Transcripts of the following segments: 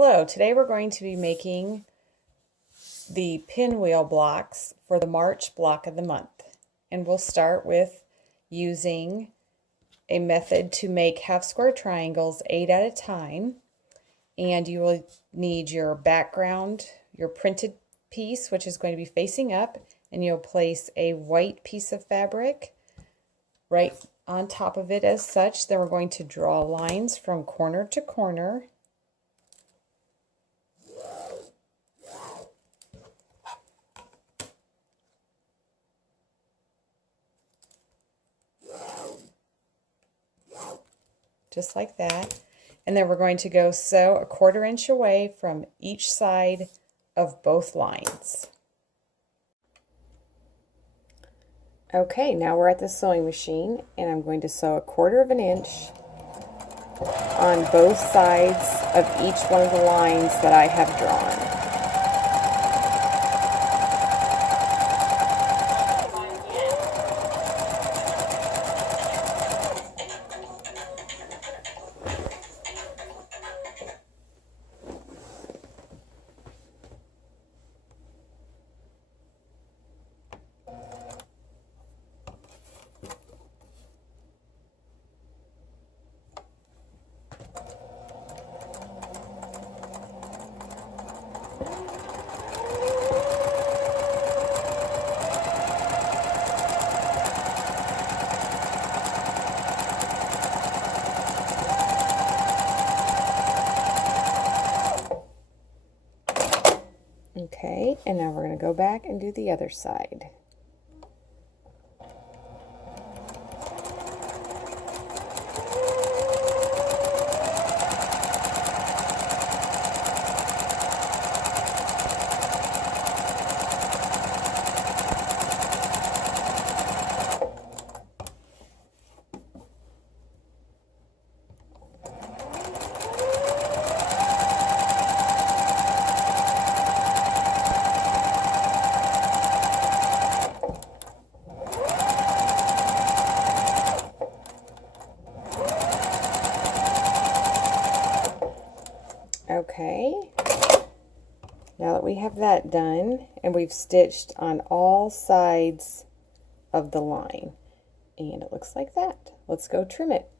Hello, today we're going to be making the pinwheel blocks for the March block of the month. And we'll start with using a method to make half square triangles 8 at a time. And you will need your background, your printed piece, which is going to be facing up, and you'll place a white piece of fabric right on top of it as such. Then we're going to draw lines from corner to corner. Just like that. And then we're going to go sew a 1/4 inch away from each side of both lines. Okay, now we're at the sewing machine and I'm going to sew 1/4 inch on both sides of each one of the lines that I have drawn. Okay, and now we're going to go back and do the other side. Okay, now that we have that done and we've stitched on all sides of the line, and it looks like that. Let's go trim it.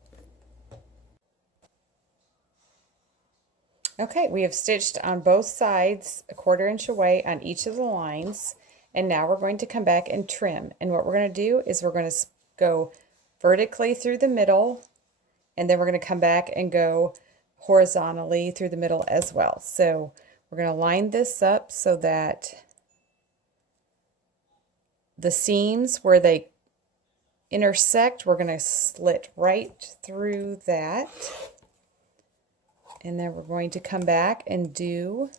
Okay, we have stitched on both sides 1/4 inch away on each of the lines, and now we're going to come back and trim. And what we're going to do is we're going to go vertically through the middle, and then we're going to come back and go horizontally through the middle as well. So we're going to line this up so that the seams where they intersect, we're going to slit right through that. And then we're going to come back and do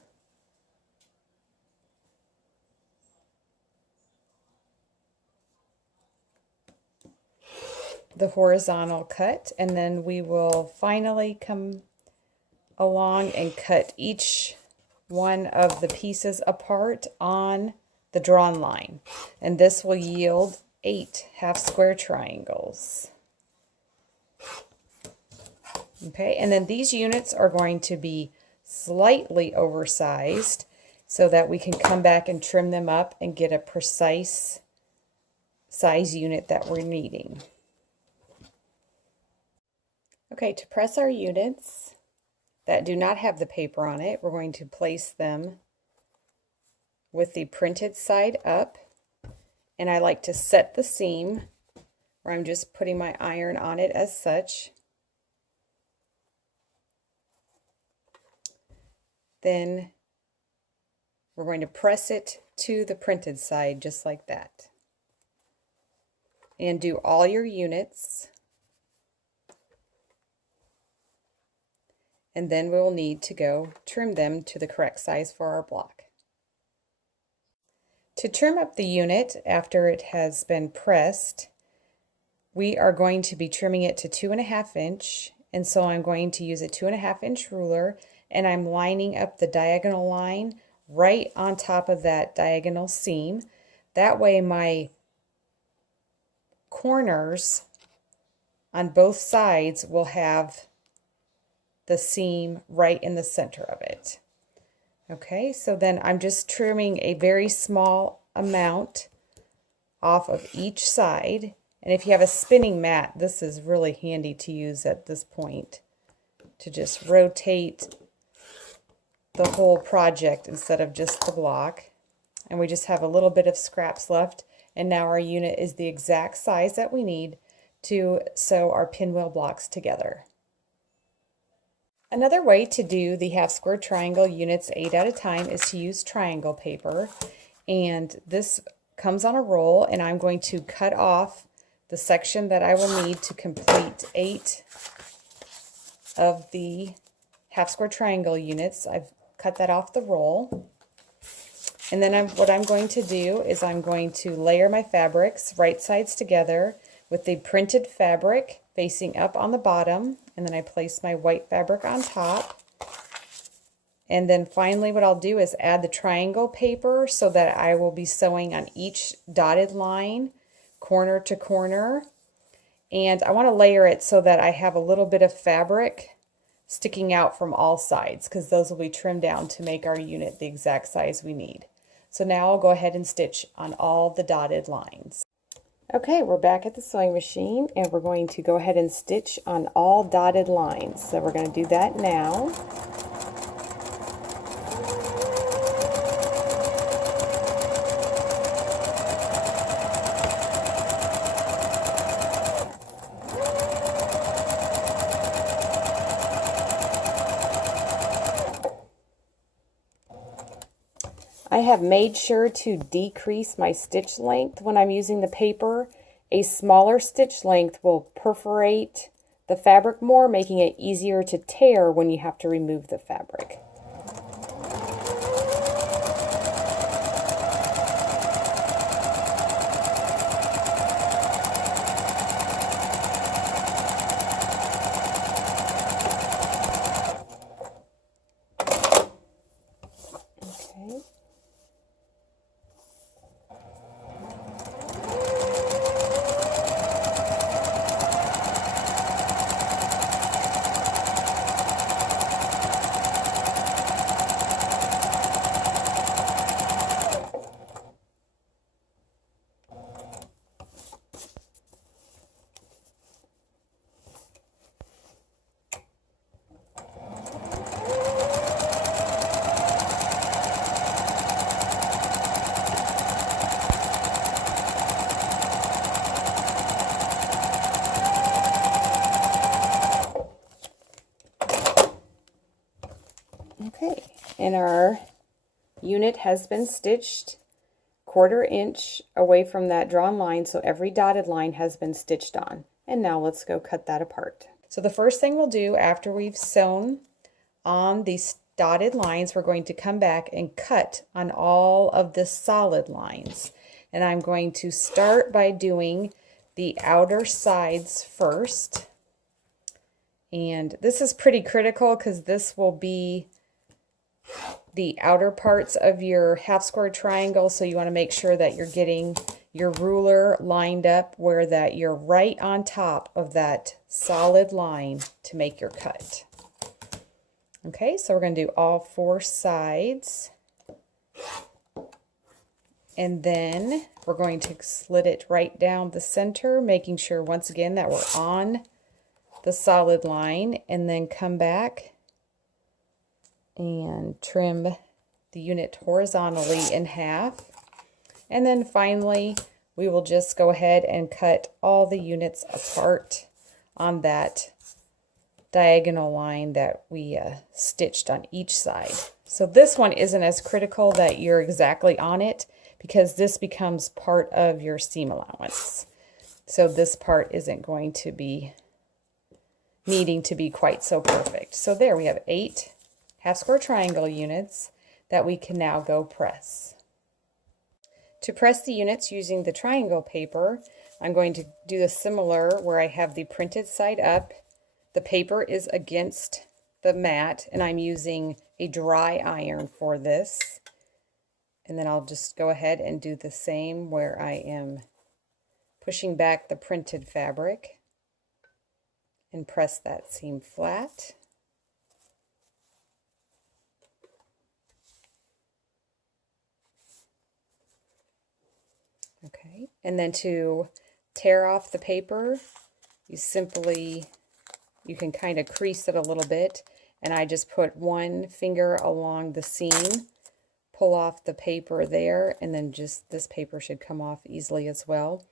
the horizontal cut, and then we will finally come along and cut each one of the pieces apart on the drawn line, and this will yield 8 half square triangles. Okay, and then these units are going to be slightly oversized so that we can come back and trim them up and get a precise size unit that we're needing. Okay, to press our units that do not have the paper on it, we're going to place them with the printed side up, and I like to set the seam where I'm just putting my iron on it as such. Then we're going to press it to the printed side just like that, and do all your units. And then we'll need to go trim them to the correct size for our block. To trim up the unit after it has been pressed, we are going to be trimming it to 2.5 inch, and so I'm going to use a 2.5 inch ruler, and I'm lining up the diagonal line right on top of that diagonal seam. That way my corners on both sides will have the seam right in the center of it. Okay, so then I'm just trimming a very small amount off of each side. And if you have a spinning mat, this is really handy to use at this point to just rotate the whole project instead of just the block. And we just have a little bit of scraps left, and now our unit is the exact size that we need to sew our pinwheel blocks together. Another way to do the half square triangle units 8 at a time is to use triangle paper, and this comes on a roll, and I'm going to cut off the section that I will need to complete 8 of the half square triangle units. I've cut that off the roll. And then what I'm going to do is I'm going to layer my fabrics right sides together with the printed fabric facing up on the bottom, and then I place my white fabric on top. And then finally what I'll do is add the triangle paper so that I will be sewing on each dotted line, corner to corner. And I want to layer it so that I have a little bit of fabric sticking out from all sides, because those will be trimmed down to make our unit the exact size we need. So now I'll go ahead and stitch on all the dotted lines. Okay, we're back at the sewing machine, and we're going to go ahead and stitch on all dotted lines. So we're going to do that now. I have made sure to decrease my stitch length when I'm using the paper. A smaller stitch length will perforate the fabric more, making it easier to tear when you have to remove the fabric. Okay. Okay, and our unit has been stitched 1/4 inch away from that drawn line, so every dotted line has been stitched on. And now let's go cut that apart. So the first thing we'll do after we've sewn on these dotted lines, we're going to come back and cut on all of the solid lines. And I'm going to start by doing the outer sides first. And this is pretty critical because this will be the outer parts of your half square triangle, so you want to make sure that you're getting your ruler lined up where that you're right on top of that solid line to make your cut. Okay, so we're going to do all 4 sides, and then we're going to slit it right down the center, making sure once again that we're on the solid line, and then come back and trim the unit horizontally in half. And then finally we will just go ahead and cut all the units apart on that diagonal line that we stitched on each side. So this one isn't as critical that you're exactly on it, because this becomes part of your seam allowance. So this part isn't going to be needing to be quite so perfect. So there we have 8 half square triangle units that we can now go press. To press the units using the triangle paper, I'm going to do a similar where I have the printed side up, the paper is against the mat, and I'm using a dry iron for this. And then I'll just go ahead and do the same where I am pushing back the printed fabric and press that seam flat. And then to tear off the paper, you can kind of crease it a little bit, and I just put one finger along the seam, pull off the paper there, and then just this paper should come off easily as well.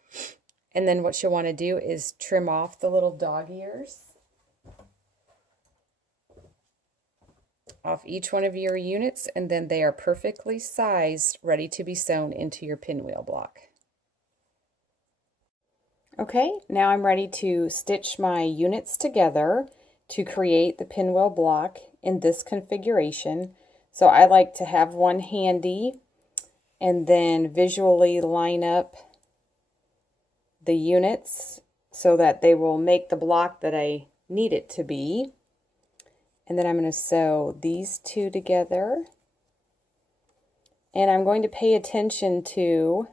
And then what you'll want to do is trim off the little dog ears off each one of your units, and then they are perfectly sized, ready to be sewn into your pinwheel block. Okay, now I'm ready to stitch my units together to create the pinwheel block in this configuration. So I like to have one handy and then visually line up the units so that they will make the block that I need it to be. And then I'm going to sew these two together. And I'm going to pay attention to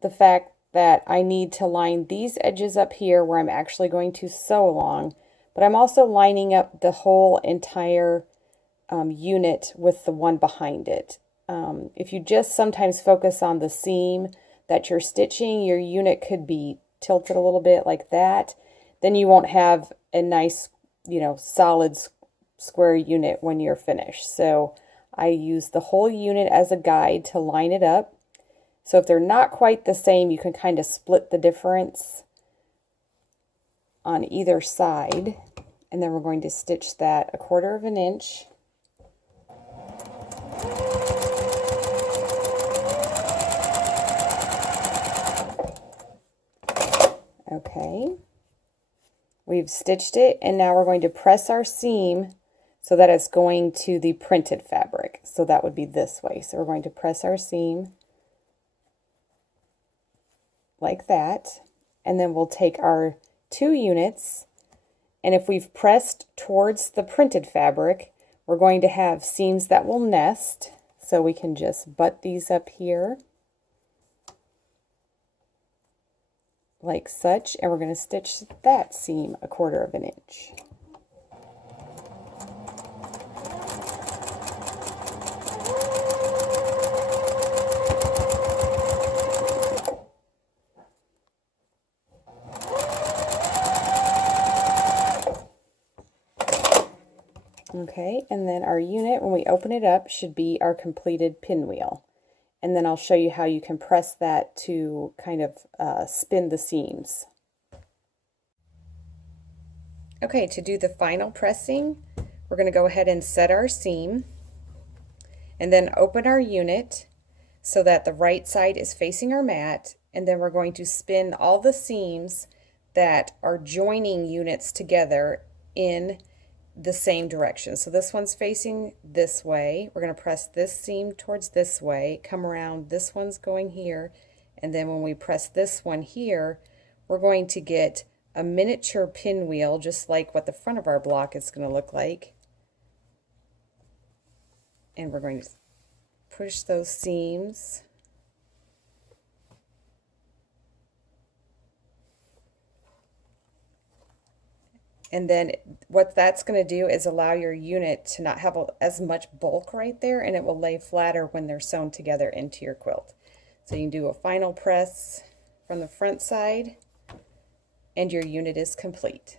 the fact that I need to line these edges up here where I'm actually going to sew along, but I'm also lining up the whole entire unit with the one behind it. If you just sometimes focus on the seam that you're stitching, your unit could be tilted a little bit like that. Then you won't have a nice, solid square unit when you're finished. So I use the whole unit as a guide to line it up. So if they're not quite the same, you can kind of split the difference on either side. And then we're going to stitch that 1/4 of an inch. Okay. We've stitched it, and now we're going to press our seam so that it's going to the printed fabric. So that would be this way. So we're going to press our seam like that, and then we'll take our 2 units, and if we've pressed towards the printed fabric, we're going to have seams that will nest, so we can just butt these up here like such, and we're going to stitch that seam 1/4 of an inch. Okay, and then our unit, when we open it up, should be our completed pinwheel. And then I'll show you how you can press that to kind of spin the seams. Okay, to do the final pressing, we're going to go ahead and set our seam and then open our unit so that the right side is facing our mat, and then we're going to spin all the seams that are joining units together in the same direction. So this one's facing this way. We're going to press this seam towards this way, come around, this one's going here, and then when we press this one here, we're going to get a miniature pinwheel, just like what the front of our block is going to look like. And we're going to push those seams. And then what that's going to do is allow your unit to not have as much bulk right there, and it will lay flatter when they're sewn together into your quilt. So you can do a final press from the front side, and your unit is complete.